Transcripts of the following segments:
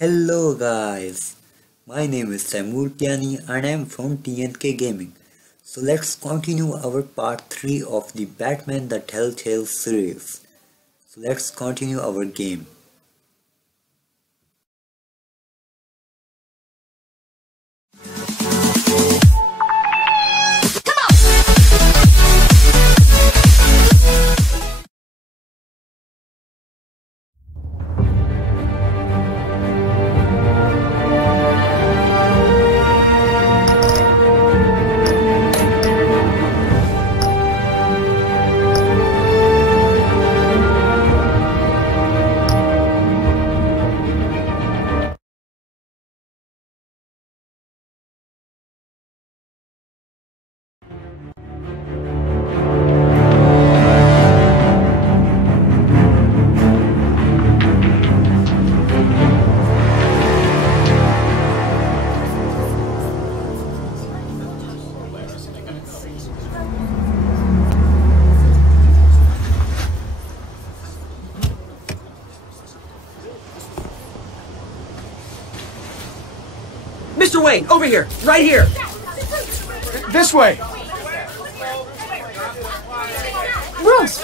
Hello guys, my name is Taimur Kiani and I am from TNK Gaming. So let's continue our part 3 of the Batman the Telltale series. So let's continue our game. Mr. Wayne, over here! Right here! This way! Bruce!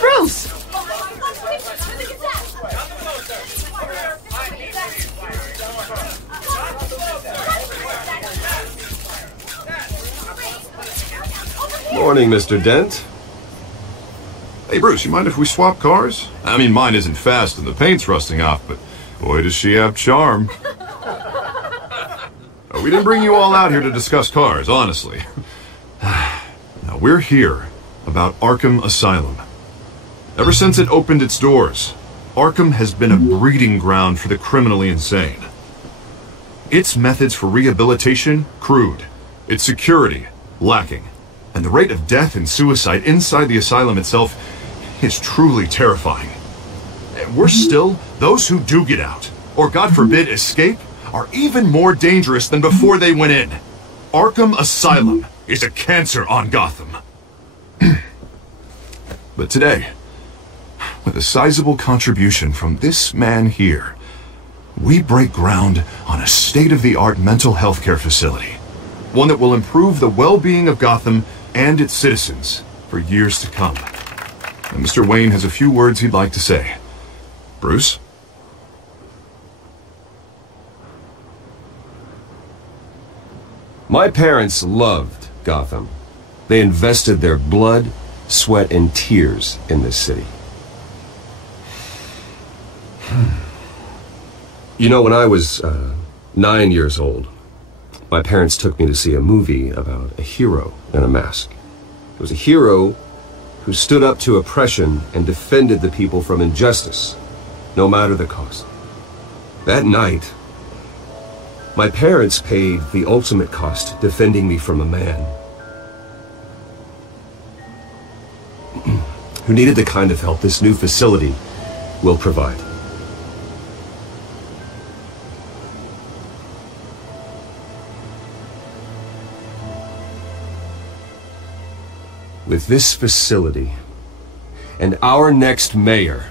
Morning, Mr. Dent. Hey, Bruce, you mind if we swap cars? I mean, mine isn't fast and the paint's rusting off, but boy, does she have charm. We didn't bring you all out here to discuss cars, honestly. Now, we're here about Arkham Asylum. Ever since it opened its doors, Arkham has been a breeding ground for the criminally insane. Its methods for rehabilitation, crude. Its security, lacking. And the rate of death and suicide inside the asylum itself is truly terrifying. And worse still, those who do get out, or God forbid escape, are even more dangerous than before they went in. Arkham Asylum is a cancer on Gotham. But today, with a sizable contribution from this man here, we break ground on a state-of-the-art mental health care facility. One that will improve the well-being of Gotham and its citizens for years to come. And Mr. Wayne has a few words he'd like to say. Bruce? My parents loved Gotham. They invested their blood, sweat, and tears in this city. You know, when I was 9 years old, my parents took me to see a movie about a hero in a mask. It was a hero who stood up to oppression and defended the people from injustice, no matter the cost. That night, my parents paid the ultimate cost defending me from a man who needed the kind of help this new facility will provide. With this facility and our next mayor,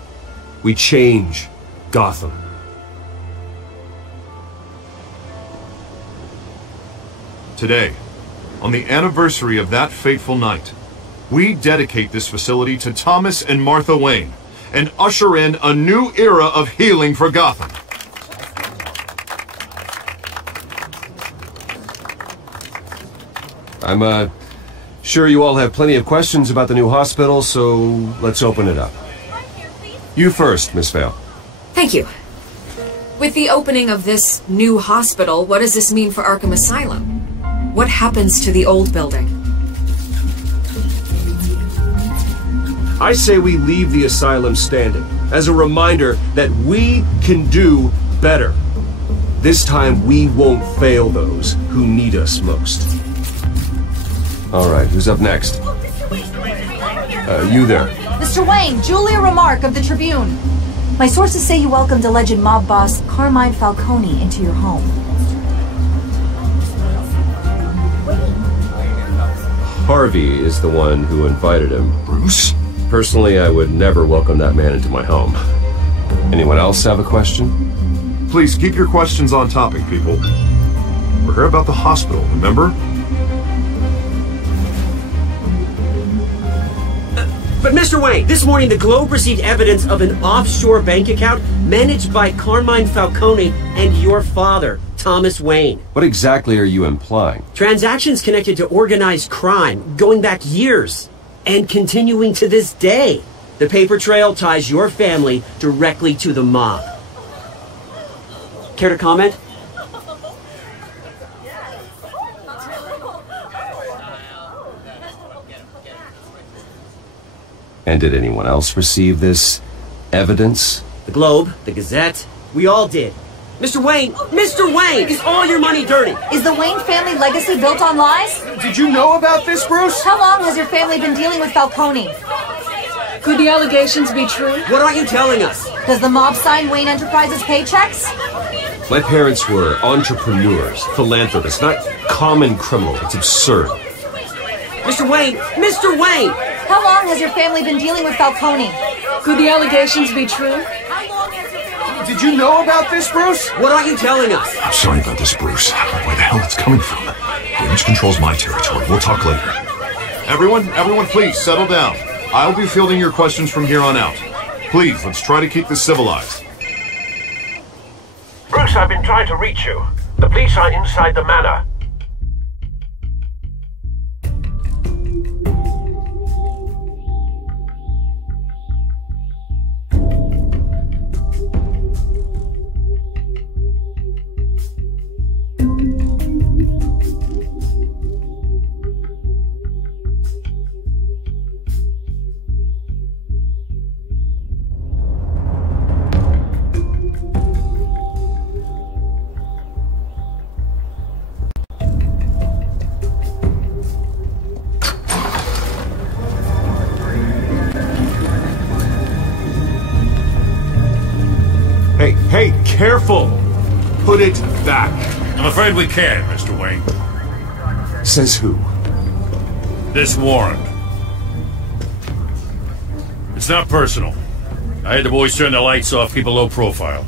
we change Gotham. Today, on the anniversary of that fateful night, we dedicate this facility to Thomas and Martha Wayne and usher in a new era of healing for Gotham. I'm sure you all have plenty of questions about the new hospital, so let's open it up. You first, Miss Vale. Thank you. With the opening of this new hospital, what does this mean for Arkham Asylum? What happens to the old building? I say we leave the asylum standing as a reminder that we can do better. This time we won't fail those who need us most. All right, who's up next? You there. Mr. Wayne, Julia Remark of the Tribune. My sources say you welcomed alleged mob boss Carmine Falcone into your home. Harvey is the one who invited him. Bruce? Personally, I would never welcome that man into my home. Anyone else have a question? Please keep your questions on topic, people. We're here about the hospital, remember? But Mr. Wayne, this morning the Globe received evidence of an offshore bank account managed by Carmine Falcone and your father, Thomas Wayne. What exactly are you implying? Transactions connected to organized crime going back years and continuing to this day. The paper trail ties your family directly to the mob. Care to comment? And did anyone else receive this evidence? The Globe, the Gazette, we all did. Mr. Wayne, is all your money dirty? Is the Wayne family legacy built on lies? Did you know about this, Bruce? How long has your family been dealing with Falcone? Could the allegations be true? What aren't you telling us? Does the mob sign Wayne Enterprises paychecks? My parents were entrepreneurs, philanthropists, not common criminals. It's absurd. Mr. Wayne! How long has your family been dealing with Falcone? Could the allegations be true? Did you know about this, Bruce? What aren't you telling us? I'm sorry about this, Bruce. Where the hell it's coming from? Damage control's my territory. We'll talk later. Everyone, please settle down. I'll be fielding your questions from here on out. Please, let's try to keep this civilized. Bruce, I've been trying to reach you. The police are inside the manor. Hey, careful! Put it back. I'm afraid we can't, Mr. Wayne. Says who? This warrant. It's not personal. I had the boys turn the lights off, keep a low profile.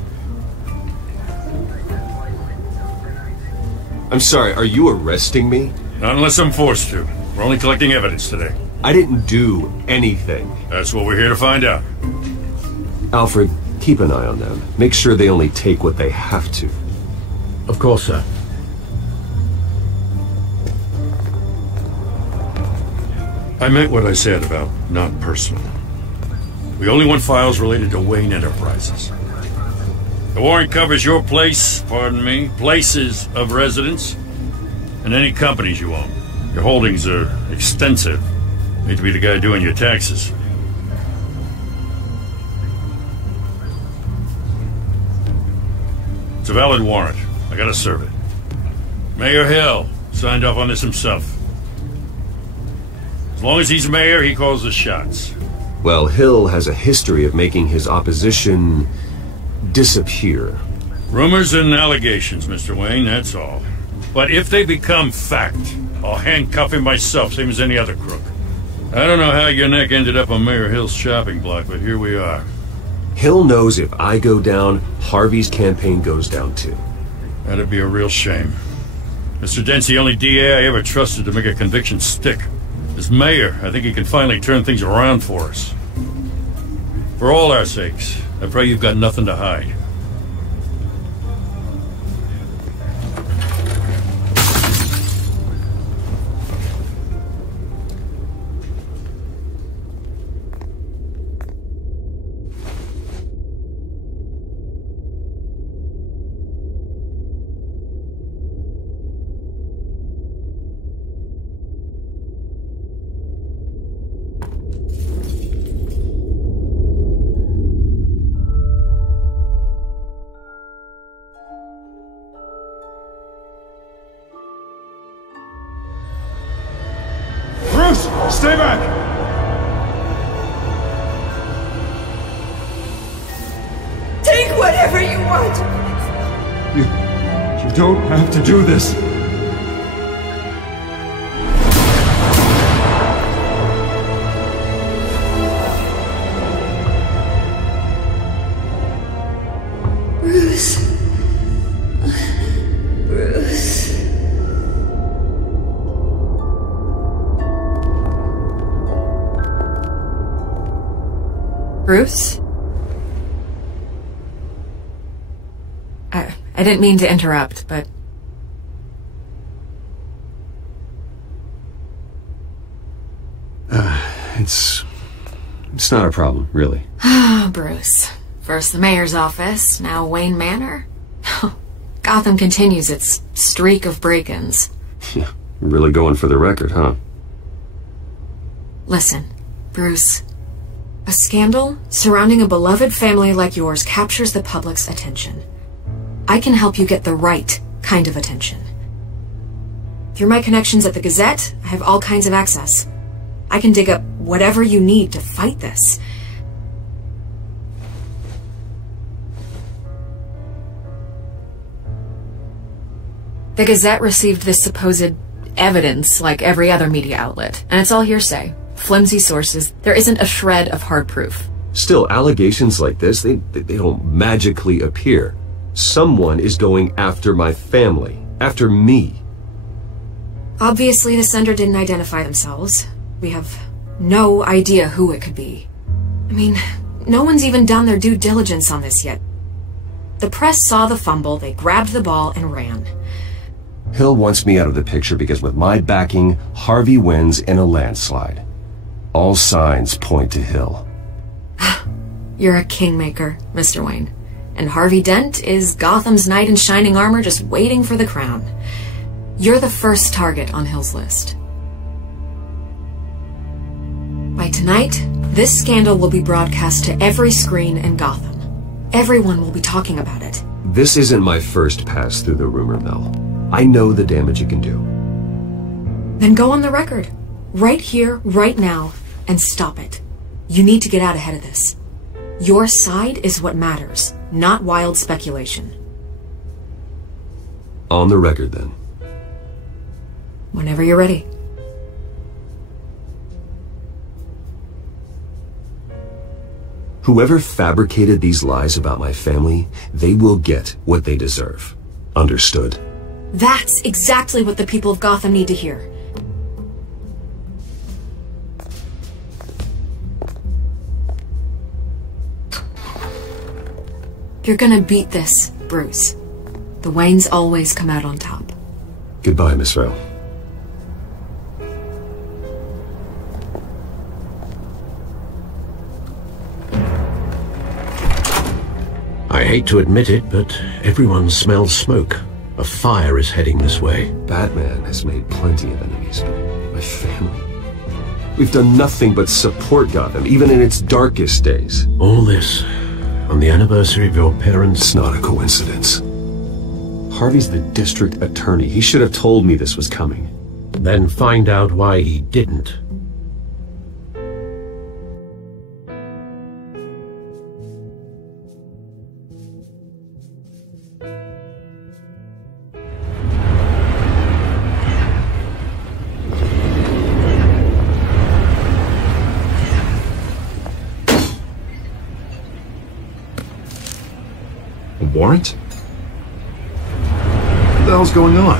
I'm sorry, are you arresting me? Not unless I'm forced to. We're only collecting evidence today. I didn't do anything. That's what we're here to find out. Alfred, keep an eye on them. Make sure they only take what they have to. Of course, sir. I meant what I said about not personal. We only want files related to Wayne Enterprises. The warrant covers your place, pardon me, places of residence, and any companies you own. Your holdings are extensive. Need to be the guy doing your taxes. It's a valid warrant. I gotta serve it. Mayor Hill signed off on this himself. As long as he's mayor, he calls the shots. Well, Hill has a history of making his opposition disappear. Rumors and allegations, Mr. Wayne, that's all. But if they become fact, I'll handcuff him myself, same as any other crook. I don't know how your neck ended up on Mayor Hill's shopping block, but here we are. Hill knows if I go down, Harvey's campaign goes down too. That'd be a real shame. Mr. Dent's the only DA I ever trusted to make a conviction stick. As mayor, I think he can finally turn things around for us. For all our sakes, I pray you've got nothing to hide. Stay back! Take whatever you want! You don't have to do this. Bruce. Bruce? I didn't mean to interrupt, but... It's not a problem, really. Bruce. First the mayor's office, now Wayne Manor. Gotham continues its streak of break-ins. Yeah, really going for the record, huh? Listen, Bruce. A scandal surrounding a beloved family like yours captures the public's attention. I can help you get the right kind of attention. Through my connections at the Gazette, I have all kinds of access. I can dig up whatever you need to fight this. The Gazette received this supposed evidence like every other media outlet, and it's all hearsay. Flimsy sources. There isn't a shred of hard proof. Still, allegations like this, they don't magically appear. Someone is going after my family, after me. Obviously, the sender didn't identify themselves. We have no idea who it could be. I mean, no one's even done their due diligence on this yet. The press saw the fumble, they grabbed the ball and ran. Hill wants me out of the picture because with my backing, Harvey wins in a landslide. All signs point to Hill. You're a kingmaker, Mr. Wayne. And Harvey Dent is Gotham's knight in shining armor just waiting for the crown. You're the first target on Hill's list. By tonight, this scandal will be broadcast to every screen in Gotham. Everyone will be talking about it. This isn't my first pass through the rumor mill. I know the damage it can do. Then go on the record. Right here, right now, and stop it. You need to get out ahead of this. Your side is what matters, not wild speculation. On the record, then. Whenever you're ready. Whoever fabricated these lies about my family, they will get what they deserve. Understood? That's exactly what the people of Gotham need to hear. You're gonna beat this, Bruce. The Waynes always come out on top. Goodbye, Miss Vale. I hate to admit it, but everyone smells smoke. A fire is heading this way. Batman has made plenty of enemies. My family. We've done nothing but support Gotham, even in its darkest days. All this on the anniversary of your parents'... It's not a coincidence. Harvey's the district attorney. He should have told me this was coming. Then find out why he didn't. Warrant? What the hell's going on?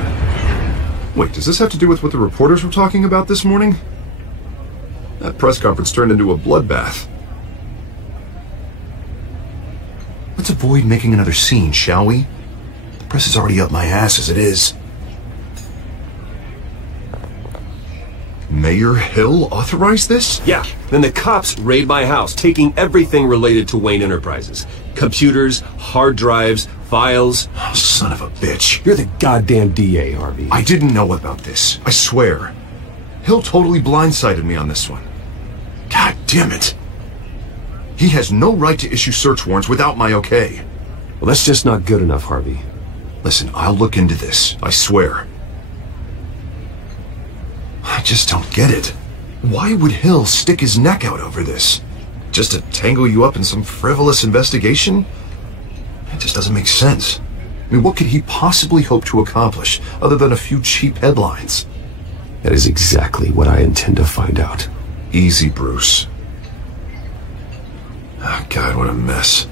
Wait, does this have to do with what the reporters were talking about this morning? That press conference turned into a bloodbath. Let's avoid making another scene, shall we? The press is already up my ass as it is. Mayor Hill authorized this? Yeah, then the cops raid my house, taking everything related to Wayne Enterprises. Computers, hard drives, files. Oh, son of a bitch. You're the goddamn DA, Harvey. I didn't know about this. I swear. Hill totally blindsided me on this one. God damn it. He has no right to issue search warrants without my okay. Well, that's just not good enough, Harvey. Listen, I'll look into this. I swear. I just don't get it. Why would Hill stick his neck out over this? Just to tangle you up in some frivolous investigation? It just doesn't make sense. I mean, what could he possibly hope to accomplish other than a few cheap headlines? That is exactly what I intend to find out. Easy, Bruce. Oh, God, what a mess.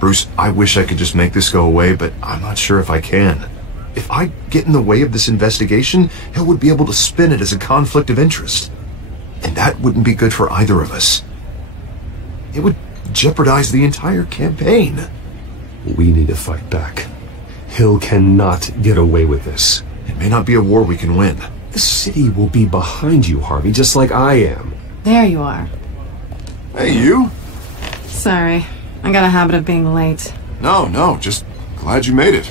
Bruce, I wish I could just make this go away, but I'm not sure if I can. If I get in the way of this investigation, Hill would be able to spin it as a conflict of interest. And that wouldn't be good for either of us. It would jeopardize the entire campaign. We need to fight back. Hill cannot get away with this. It may not be a war we can win. The city will be behind you, Harvey, just like I am. There you are. Hey, you? Sorry. I got a habit of being late. No, just glad you made it.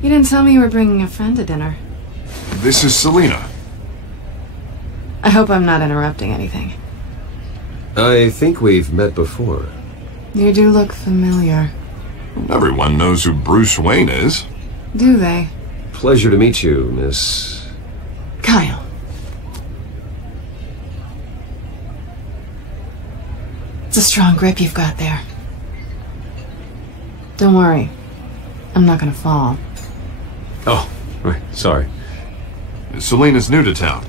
You didn't tell me you were bringing a friend to dinner. This is Selena. I hope I'm not interrupting anything. I think we've met before. You do look familiar. Everyone knows who Bruce Wayne is. Do they? Pleasure to meet you, Miss... Kyle. It's a strong grip you've got there. Don't worry. I'm not gonna fall. Oh, right, sorry. Selena's new to town.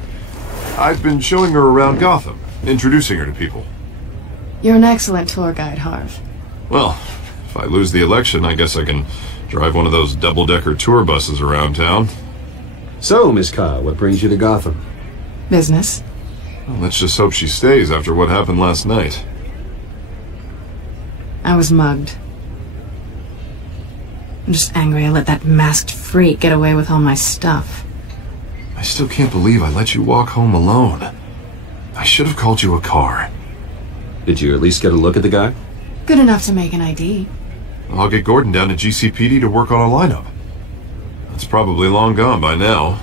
I've been showing her around Gotham, introducing her to people. You're an excellent tour guide, Harv. Well, if I lose the election, I guess I can drive one of those double-decker tour buses around town. So, Miss Kyle, what brings you to Gotham? Business. Well, let's just hope she stays after what happened last night. I was mugged. I'm just angry I let that masked freak get away with all my stuff. I still can't believe I let you walk home alone. I should have called you a car. Did you at least get a look at the guy? Good enough to make an ID. I'll get Gordon down to GCPD to work on a lineup. That's probably long gone by now,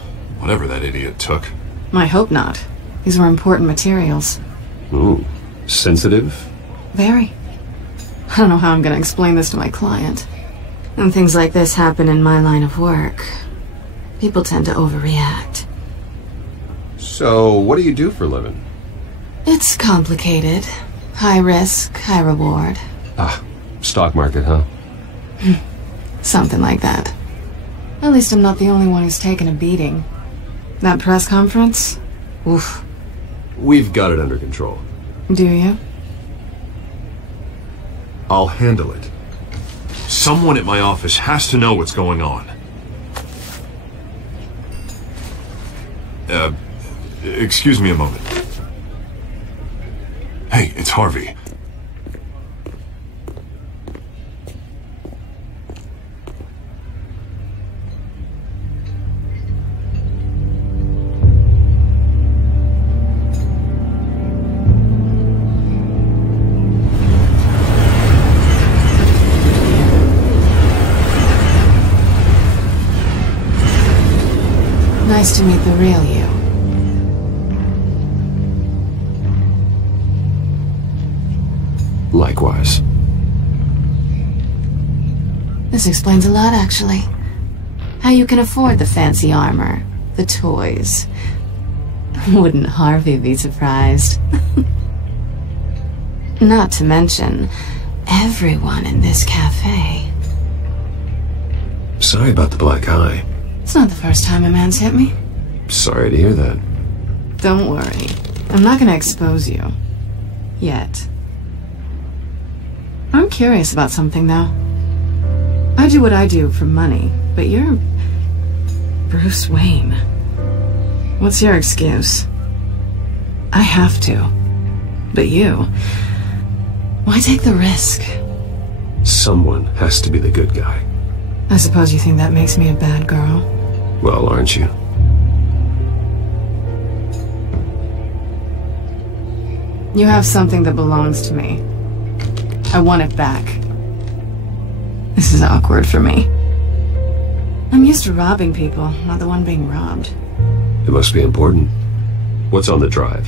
whatever that idiot took. I hope not. These were important materials. Ooh, sensitive? Very. I don't know how I'm gonna explain this to my client. When things like this happen in my line of work, people tend to overreact. So, what do you do for a living? It's complicated. High risk, high reward. Ah, stock market, huh? Something like that. At least I'm not the only one who's taken a beating. That press conference? Oof. We've got it under control. Do you? I'll handle it. Someone at my office has to know what's going on. Excuse me a moment. Hey, it's Harvey. Nice to meet the real you. Likewise. This explains a lot, actually. How you can afford the fancy armor, the toys. Wouldn't Harvey be surprised? Not to mention, everyone in this cafe. Sorry about the black eye. It's not the first time a man's hit me. Sorry to hear that. Don't worry. I'm not gonna expose you. Yet. I'm curious about something, though. I do what I do for money, but you're... Bruce Wayne. What's your excuse? I have to. But you... Why take the risk? Someone has to be the good guy. I suppose you think that makes me a bad girl. Well, aren't you? You have something that belongs to me. I want it back. This is awkward for me. I'm used to robbing people, not the one being robbed. It must be important. What's on the drive?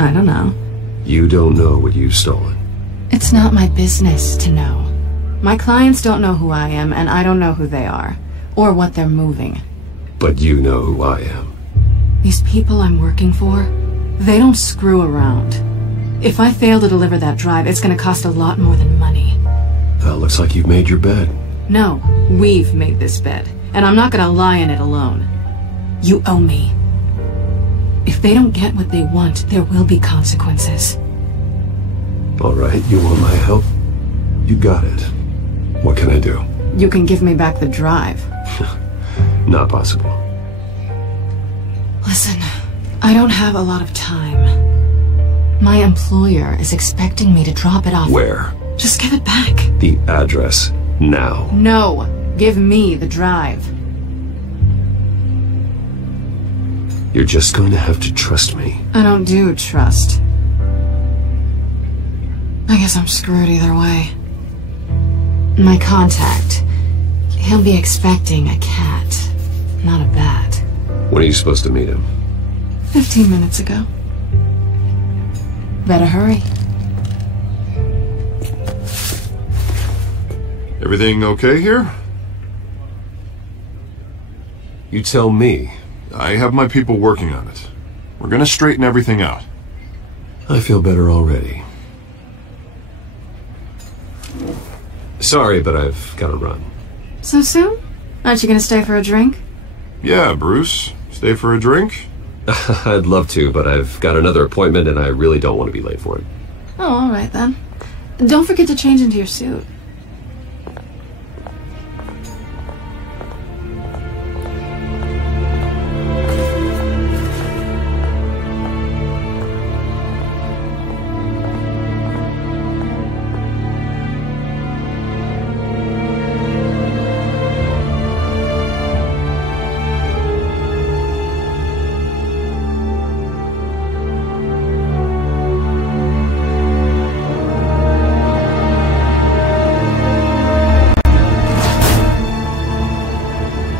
I don't know. You don't know what you've stolen. It's not my business to know. My clients don't know who I am, and I don't know who they are, or what they're moving. But you know who I am. These people I'm working for, they don't screw around. If I fail to deliver that drive, it's gonna cost a lot more than money. Well, looks like you've made your bed. No, we've made this bed, and I'm not gonna lie in it alone. You owe me. If they don't get what they want, there will be consequences. All right, you want my help? You got it. What can I do? you can give me back the drive. Not possible. Listen, I don't have a lot of time. My employer is expecting me to drop it off. Where? Just give it back. The address, now. No, give me the drive. You're just going to have to trust me. I don't do trust. I guess I'm screwed either way. My contact, he'll be expecting a cat, not a bat. When are you supposed to meet him? 15 minutes ago. Better hurry. Everything okay here? You tell me. I have my people working on it. We're gonna straighten everything out. I feel better already. Sorry, but I've got to run. So soon? Aren't you gonna stay for a drink? Yeah, Bruce. Stay for a drink? I'd love to, but I've got another appointment and I really don't want to be late for it. Oh, alright then. Don't forget to change into your suit.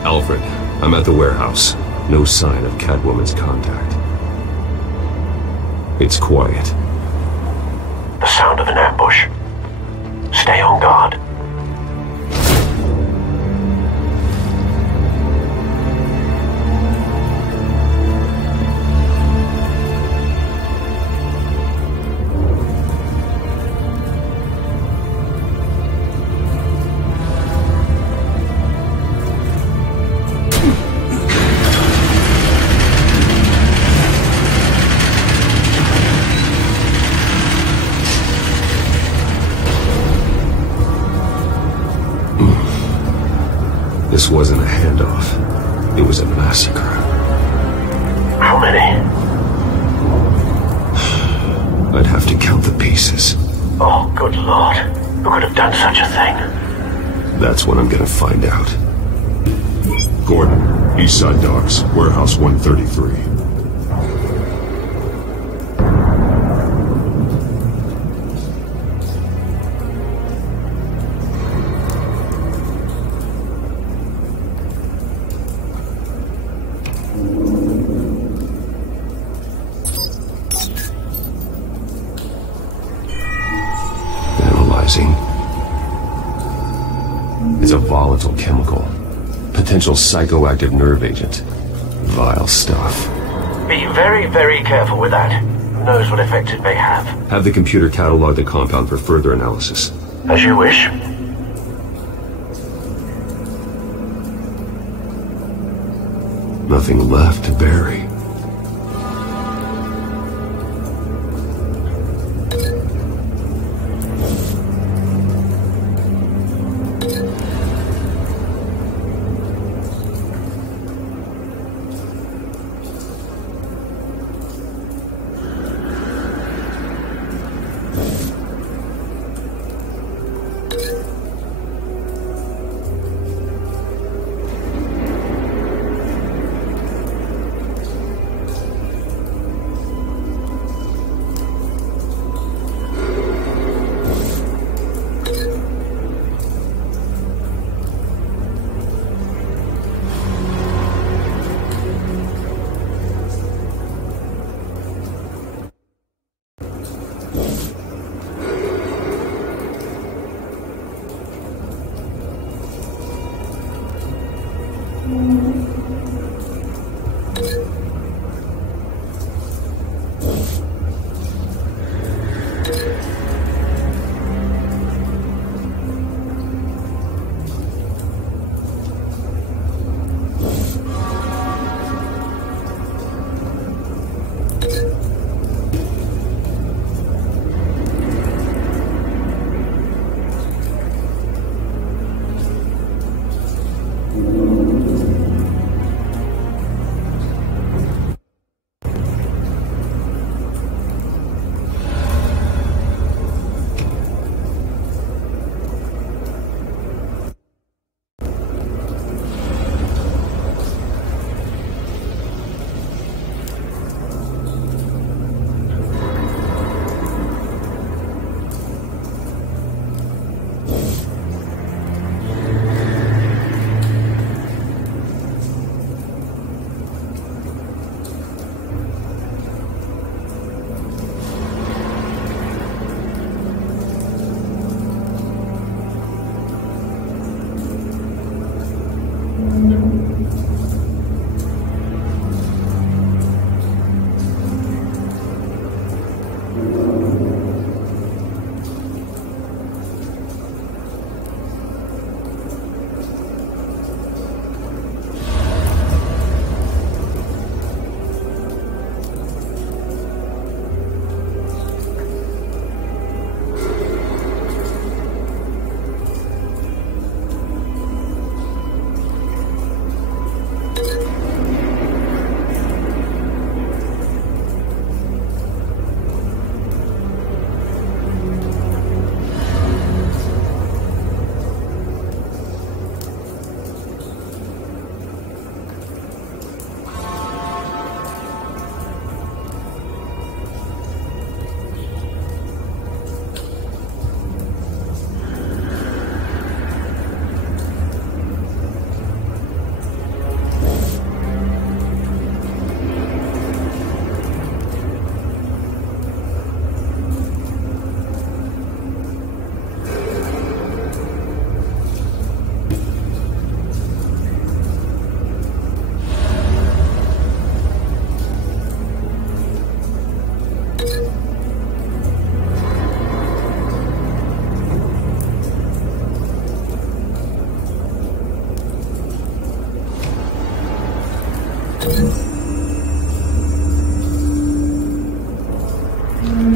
Alfred, I'm at the warehouse. No sign of Catwoman's contact. It's quiet. The sound of an ambush. Stay on guard. This wasn't a handoff. It was a massacre. How many? I'd have to count the pieces. Oh, good lord. Who could have done such a thing? That's what I'm gonna find out. Gordon, Eastside Docks, Warehouse 133. It's a volatile chemical. Potential psychoactive nerve agent. Vile stuff. Be very, very careful with that. Who knows what effect it may have. Have the computer catalog the compound for further analysis. As you wish. Nothing left to bury.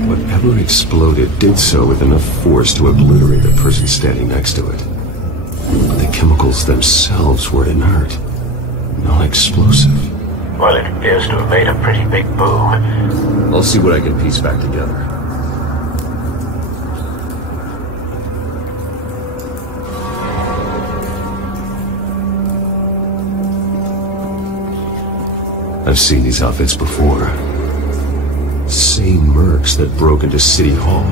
Whatever exploded did so with enough force to obliterate the person standing next to it. But the chemicals themselves were inert, non-explosive. Well, it appears to have made a pretty big boom. I'll see what I can piece back together. I've seen these outfits before. Same mercs that broke into City Hall.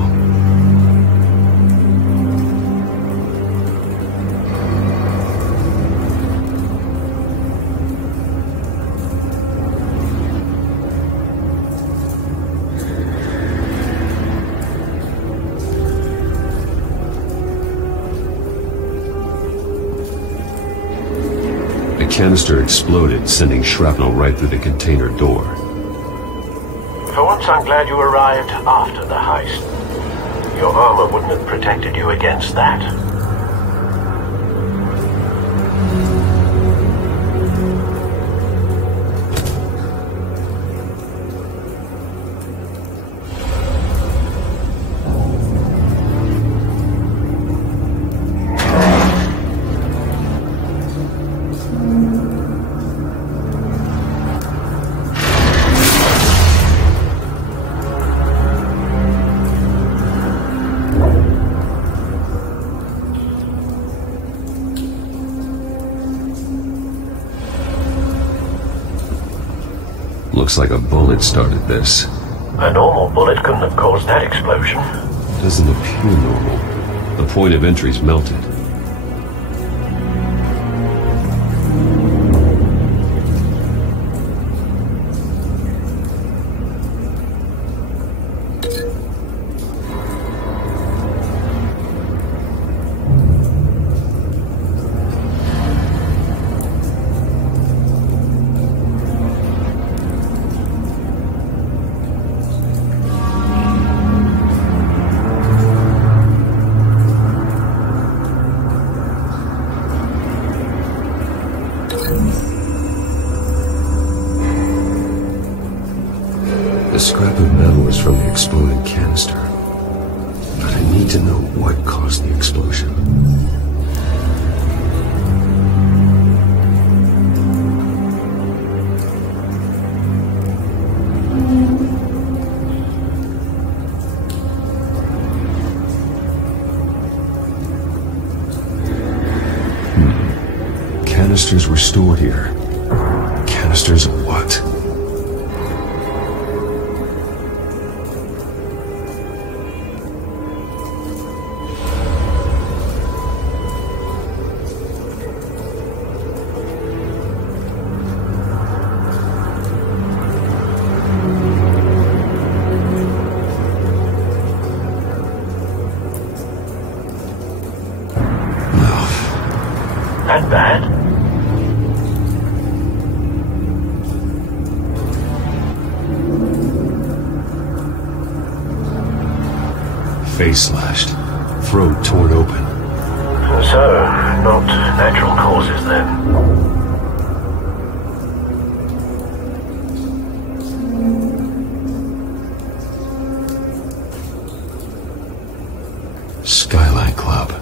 A canister exploded, sending shrapnel right through the container door. For once, I'm glad you arrived after the heist. Your armor wouldn't have protected you against that. Looks like a bullet started this. A normal bullet couldn't have caused that explosion. Doesn't appear normal. The point of entry's melted. The scrap of metal is from the exploded canister. But I need to know what caused the explosion. Canisters were stored here. Canisters of what? That bad? Face slashed, throat torn open. So, not natural causes then. Skyline Club.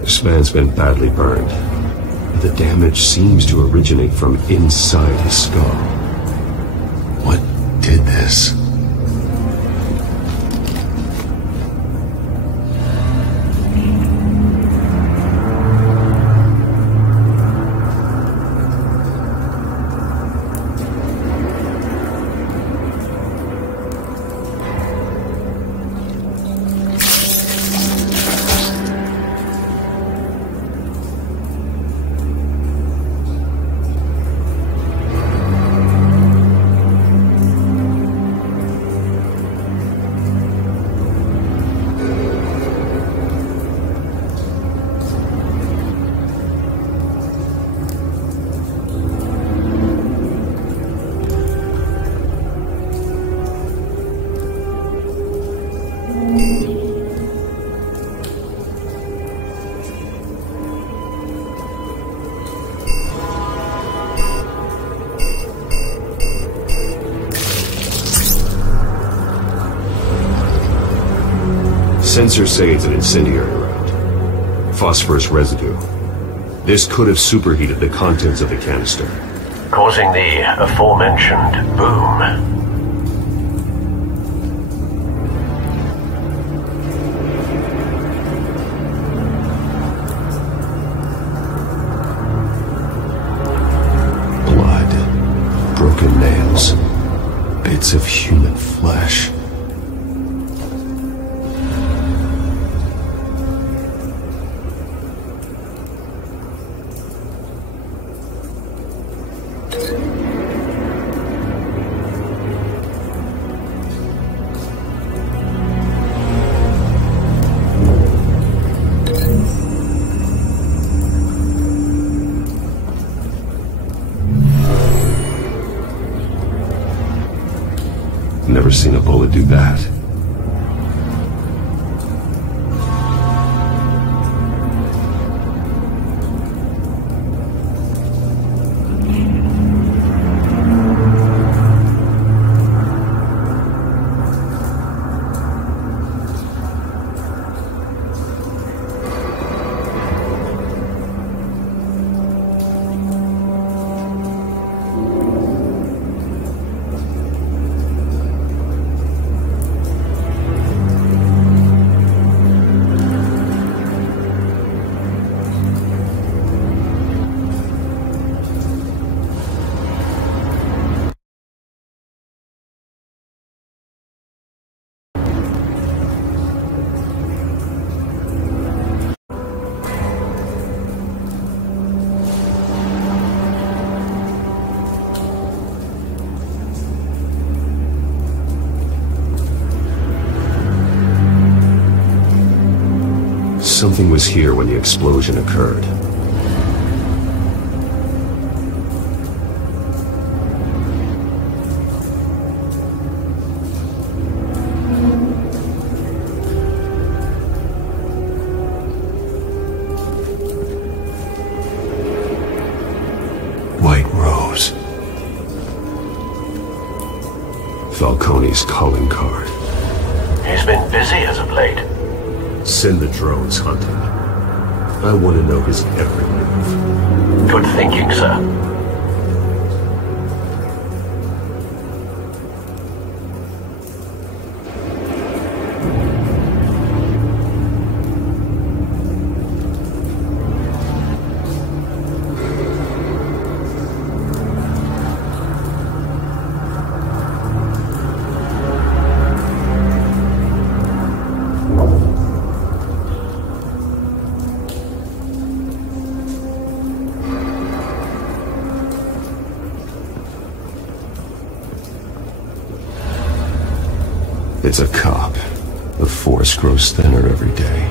This man's been badly burned. The damage seems to originate from inside his skull. What did this? Sensors say it's an incendiary round. Phosphorus residue. This could have superheated the contents of the canister, causing the aforementioned boom. Broken nails, bits of human flesh. Never seen a bullet do that. Something was here when the explosion occurred. White Rose. Falcone's calling card. He's been busy as of late. Send the drones hunting. I want to know his every move. Good thinking, sir. It's a cop. The force grows thinner every day.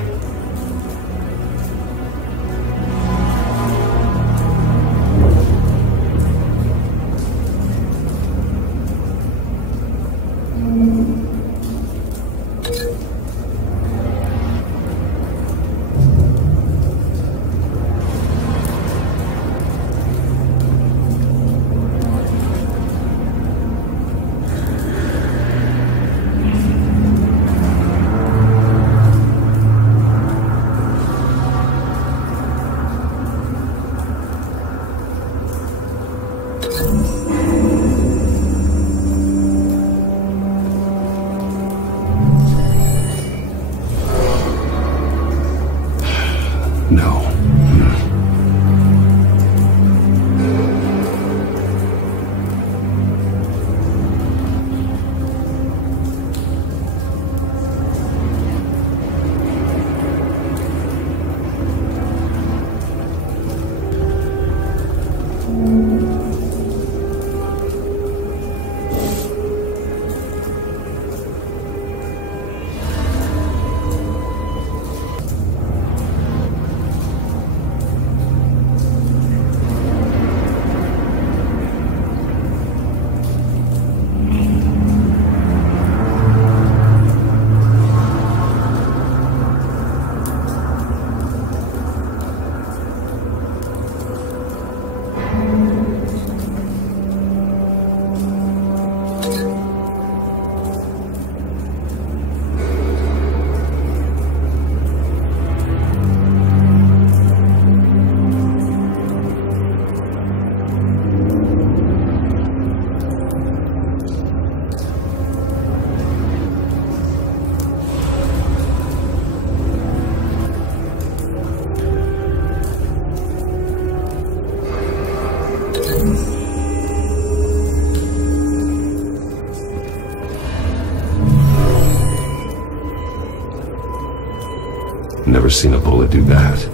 never seen a bullet do that.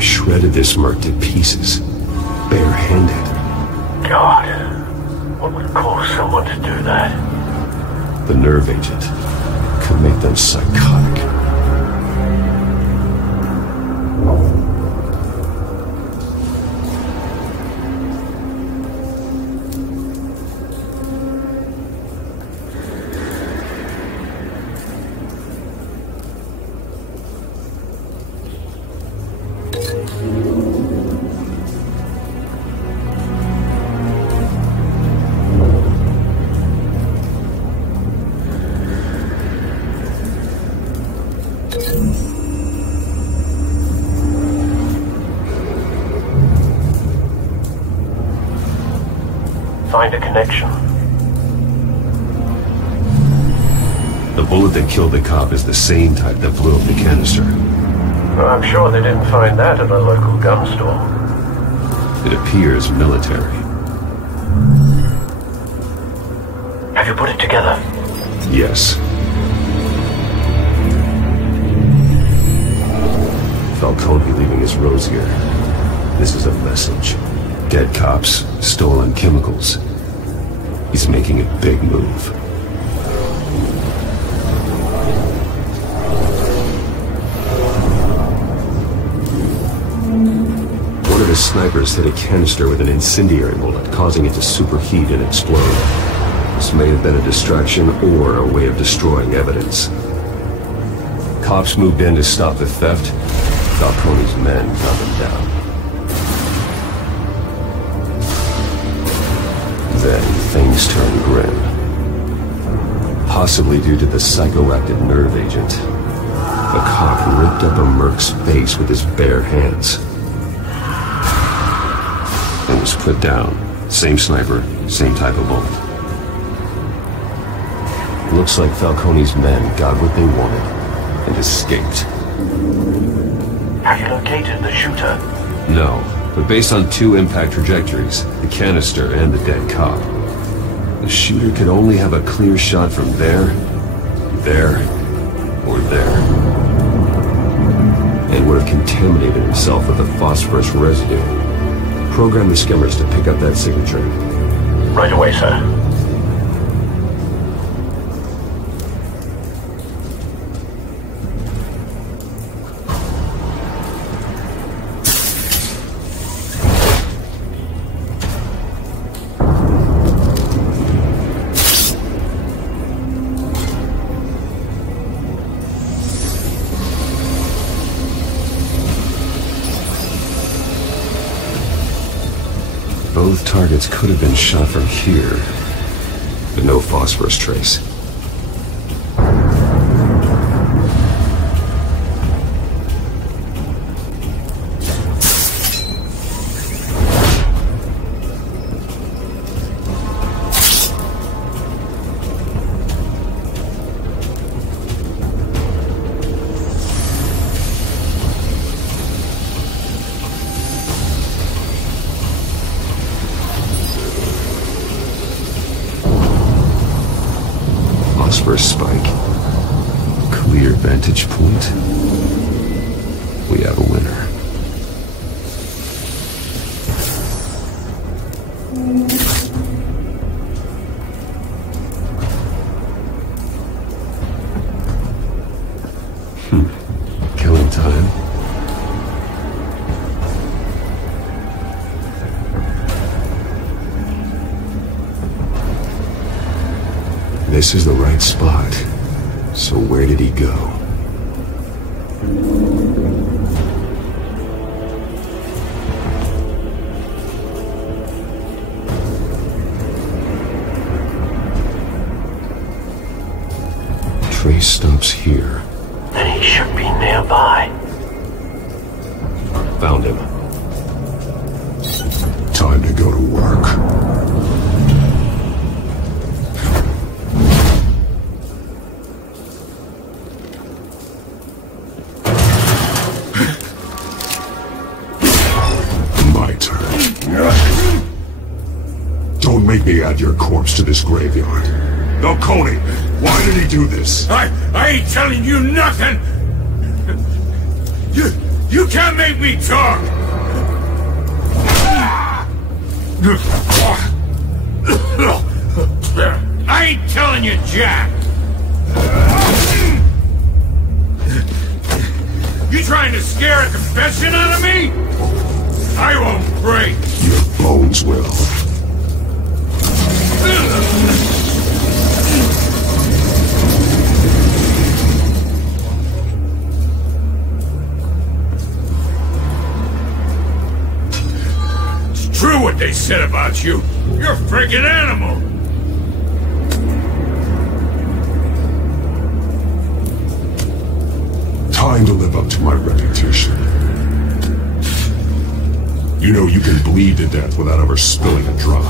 Shredded this merc to pieces, barehanded. God, what would cause someone to do that? The nerve agent could make them psychotic. Find a connection. The bullet that killed the cop is the same type that blew up the canister. Well, I'm sure they didn't find that at a local gun store. It appears military. Have you put it together? Yes. Falcone leaving his rosier. This is a message. Dead cops, stolen chemicals. He's making a big move. One of his snipers hit a canister with an incendiary bullet, causing it to superheat and explode. This may have been a distraction or a way of destroying evidence. Cops moved in to stop the theft. Falcone's men got them down. Then things turned grim. Possibly due to the psychoactive nerve agent. A cop ripped up a merc's face with his bare hands. And was put down. Same sniper, same type of bullet. Looks like Falcone's men got what they wanted. and escaped. Have you located the shooter? No, but based on 2 impact trajectories, the canister and the dead cop, the shooter could only have a clear shot from there, or there. And would have contaminated himself with the phosphorus residue. Program the skimmers to pick up that signature. Right away, sir. Both targets could have been shot from here, but no phosphorus trace. Phosphorus spike. Clear vantage point. We have a winner. Killing time. This is the right spot. So where did he go? Trace stops here. Then he should be nearby. Found him. Time to go to work. Don't make me add your corpse to this graveyard. No, Coney, why did he do this? I ain't telling you nothing! You can't make me talk! I ain't telling you jack! You trying to scare a confession out of me? I won't break! Your bones will. It's true what they said about you. You're a freaking animal. Time to live up to my reputation. You know you can bleed to death without ever spilling a drop.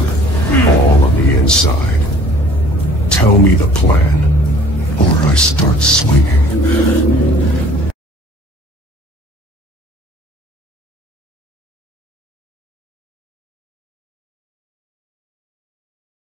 All on the inside. Tell me the plan, or I start swinging.